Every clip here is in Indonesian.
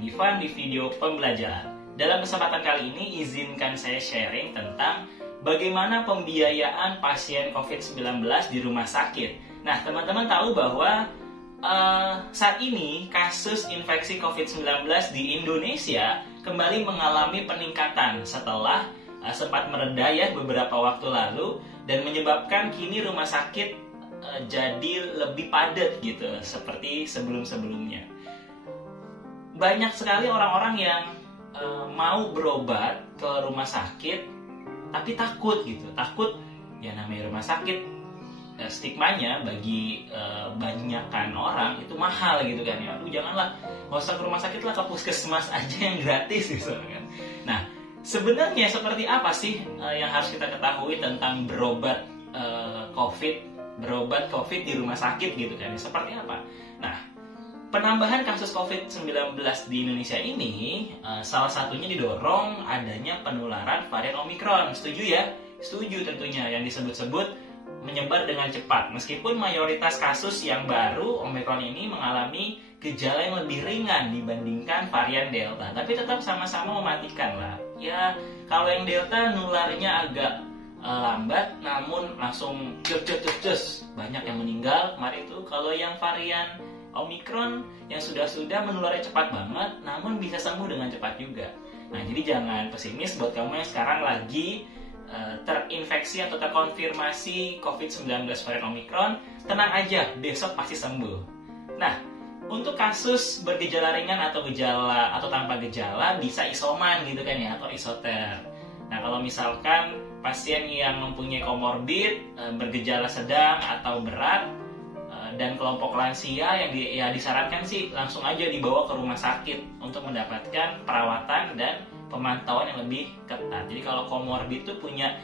Givan di video pembelajaran. Dalam kesempatan kali ini, izinkan saya sharing tentang bagaimana pembiayaan pasien COVID-19 di rumah sakit. Nah, teman-teman tahu bahwa saat ini kasus infeksi COVID-19 di Indonesia kembali mengalami peningkatan setelah sempat mereda ya beberapa waktu lalu dan menyebabkan kini rumah sakit jadi lebih padat gitu seperti sebelum-sebelumnya. Banyak sekali orang-orang yang mau berobat ke rumah sakit tapi takut gitu. Takut ya, namanya rumah sakit stigmanya bagi banyakan orang itu mahal gitu kan ya. Aduh, janganlah, nggak usah ke rumah sakit lah, ke puskesmas aja yang gratis gitu kan. Nah, sebenarnya seperti apa sih yang harus kita ketahui tentang berobat COVID di rumah sakit gitu kan? Seperti apa? Nah, penambahan kasus COVID-19 di Indonesia ini salah satunya didorong adanya penularan varian Omicron. Setuju ya? Setuju tentunya, yang disebut-sebut menyebar dengan cepat. Meskipun mayoritas kasus yang baru Omicron ini mengalami gejala yang lebih ringan dibandingkan varian Delta, tapi tetap sama-sama mematikan lah. Ya, kalau yang Delta nularnya agak lambat, namun langsung cus, banyak yang meninggal kemarin itu. Kalau yang varian Omicron yang sudah menularnya cepat banget, namun bisa sembuh dengan cepat juga. Nah, jadi jangan pesimis buat kamu yang sekarang lagi terinfeksi atau terkonfirmasi COVID-19 varian Omicron. Tenang aja, besok pasti sembuh. Nah, untuk kasus bergejala ringan atau tanpa gejala bisa isoman gitu kan ya, atau isoter. Nah, kalau misalkan pasien yang mempunyai komorbid, bergejala sedang atau berat, dan kelompok lansia yang disarankan sih langsung aja dibawa ke rumah sakit untuk mendapatkan perawatan dan pemantauan yang lebih ketat. Jadi kalau komorbid itu punya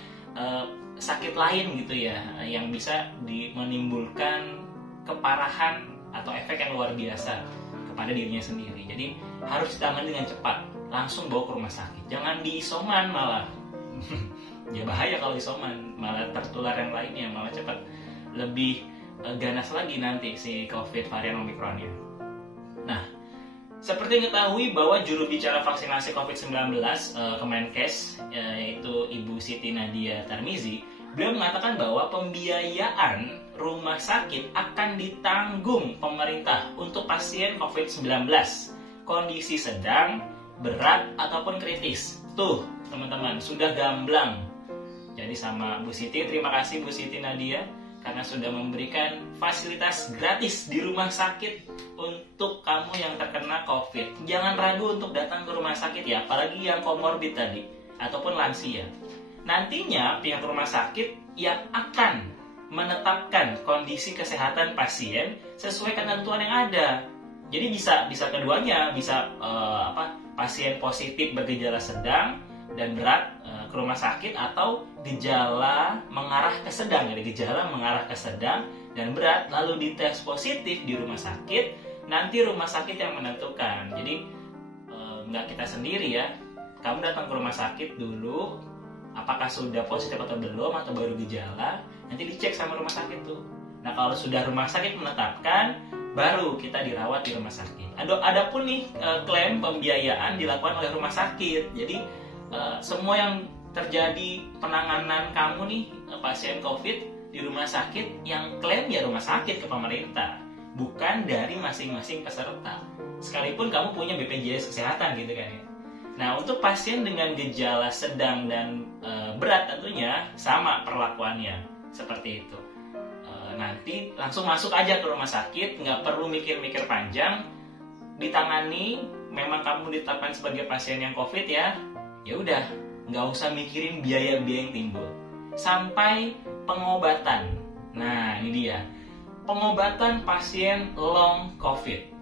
sakit lain gitu ya, yang bisa menimbulkan keparahan atau efek yang luar biasa kepada dirinya sendiri. Jadi harus ditangani dengan cepat, langsung bawa ke rumah sakit. Jangan diisoman malah. Ya bahaya kalau isoman, malah tertular yang lainnya, malah cepat lebih ganas lagi nanti si COVID varian Omicron-nya. Nah, seperti diketahui bahwa juru bicara vaksinasi COVID-19 Kemenkes, yaitu Ibu Siti Nadia Tarmizi, beliau mengatakan bahwa pembiayaan rumah sakit akan ditanggung pemerintah untuk pasien COVID-19 kondisi sedang, berat, ataupun kritis. Tuh, teman-teman, sudah gamblang. Jadi sama Bu Siti, terima kasih Bu Siti Nadia karena sudah memberikan fasilitas gratis di rumah sakit untuk kamu yang terkena COVID. Jangan ragu untuk datang ke rumah sakit ya, apalagi yang komorbid tadi ataupun lansia. Nantinya pihak rumah sakit yang akan menetapkan kondisi kesehatan pasien sesuai ketentuan yang ada. Jadi bisa keduanya, bisa pasien positif bergejala sedang dan berat ke rumah sakit, atau gejala mengarah ke sedang, jadi gejala mengarah ke sedang dan berat lalu dites positif di rumah sakit, nanti rumah sakit yang menentukan. Jadi nggak kita sendiri ya, kamu datang ke rumah sakit dulu apakah sudah positif atau belum, atau baru gejala, nanti dicek sama rumah sakit tuh. Nah, kalau sudah rumah sakit menetapkan, baru kita dirawat di rumah sakit. Adapun nih klaim pembiayaan dilakukan oleh rumah sakit. Jadi semua yang terjadi penanganan kamu nih pasien COVID di rumah sakit, yang klaim ya rumah sakit ke pemerintah, bukan dari masing-masing peserta. Sekalipun kamu punya BPJS kesehatan gitu kan ya. Nah, untuk pasien dengan gejala sedang dan berat tentunya sama perlakuannya seperti itu. Nanti langsung masuk aja ke rumah sakit, nggak perlu mikir-mikir panjang, ditangani. Memang kamu ditetapkan sebagai pasien yang COVID ya, ya udah, nggak usah mikirin biaya-biaya yang timbul sampai pengobatan. Nah, ini dia pengobatan pasien long COVID.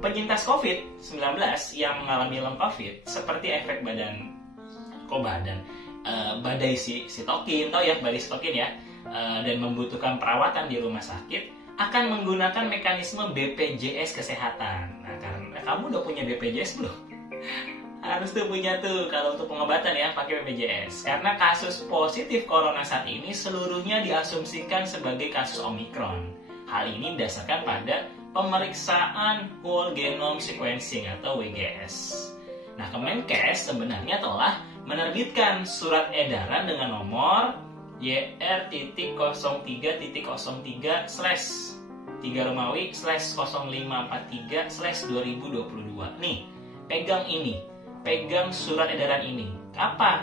Penyintas COVID-19 yang mengalami long COVID seperti efek badai sitokin, tau ya badai sitokin ya, dan membutuhkan perawatan di rumah sakit, akan menggunakan mekanisme BPJS Kesehatan. Nah, karena kamu udah punya BPJS belum? Harus tuh punya tuh kalau untuk pengobatan ya, pakai BPJS. Karena kasus positif corona saat ini seluruhnya diasumsikan sebagai kasus Omicron. Hal ini didasarkan pada pemeriksaan whole genome sequencing atau WGS. Nah, Kemenkes sebenarnya telah menerbitkan surat edaran dengan nomor YR.03.03/3 Romawi/0543/2022. Nih, pegang ini, pegang surat edaran ini. Apa?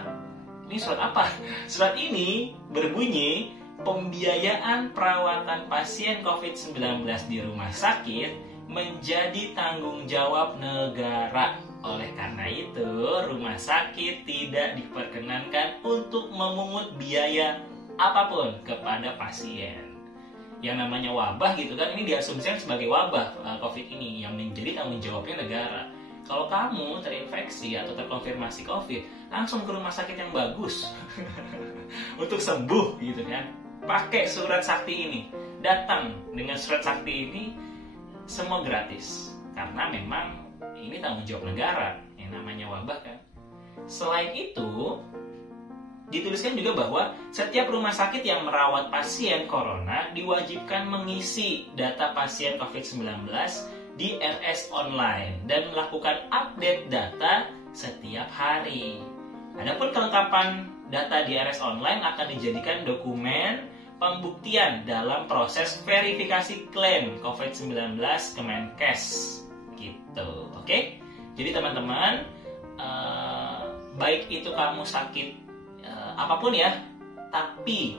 Ini surat apa? Surat ini berbunyi pembiayaan perawatan pasien COVID-19 di rumah sakit menjadi tanggung jawab negara. Oleh karena itu, rumah sakit tidak diperkenankan untuk memungut biaya apapun kepada pasien. Yang namanya wabah gitu kan, ini diasumsikan sebagai wabah COVID ini yang menjadi tanggung jawabnya negara. Kalau kamu terinfeksi atau terkonfirmasi COVID, langsung ke rumah sakit yang bagus untuk sembuh gitu kan. Pakai surat sakti ini, datang dengan surat sakti ini, semua gratis. Karena memang ini tanggung jawab negara, yang namanya wabah kan. Selain itu, dituliskan juga bahwa setiap rumah sakit yang merawat pasien corona diwajibkan mengisi data pasien COVID-19 di RS Online dan melakukan update data setiap hari. Adapun kelengkapan data di RS Online akan dijadikan dokumen pembuktian dalam proses verifikasi klaim COVID-19 Kemenkes. Gitu, oke? Jadi teman-teman, baik itu kamu sakit apapun ya, tapi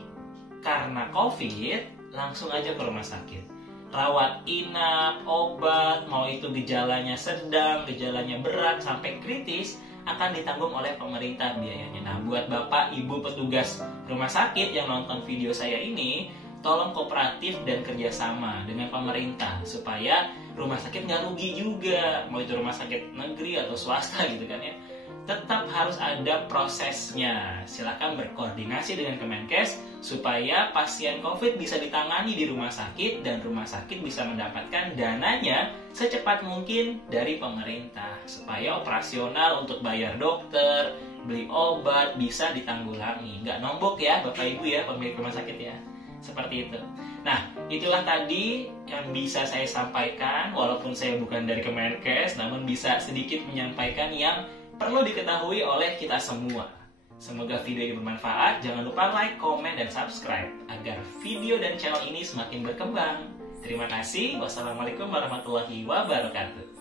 karena COVID, langsung aja ke rumah sakit. Rawat inap, obat, mau itu gejalanya sedang, gejalanya berat, sampai kritis, akan ditanggung oleh pemerintah biayanya. Nah, buat Bapak, Ibu petugas rumah sakit yang nonton video saya ini, tolong kooperatif dan kerjasama dengan pemerintah, supaya rumah sakit nggak rugi juga, mau itu rumah sakit negeri atau swasta gitu kan ya. Tetap harus ada prosesnya. Silakan berkoordinasi dengan Kemenkes supaya pasien COVID bisa ditangani di rumah sakit dan rumah sakit bisa mendapatkan dananya secepat mungkin dari pemerintah supaya operasional untuk bayar dokter, beli obat bisa ditanggulangi. Nggak nombok ya Bapak Ibu ya, pemilik rumah sakit ya. Seperti itu. Nah, itulah tadi yang bisa saya sampaikan, walaupun saya bukan dari Kemenkes, namun bisa sedikit menyampaikan yang perlu diketahui oleh kita semua. Semoga video ini bermanfaat. Jangan lupa like, komen, dan subscribe agar video dan channel ini semakin berkembang. Terima kasih. Wassalamualaikum warahmatullahi wabarakatuh.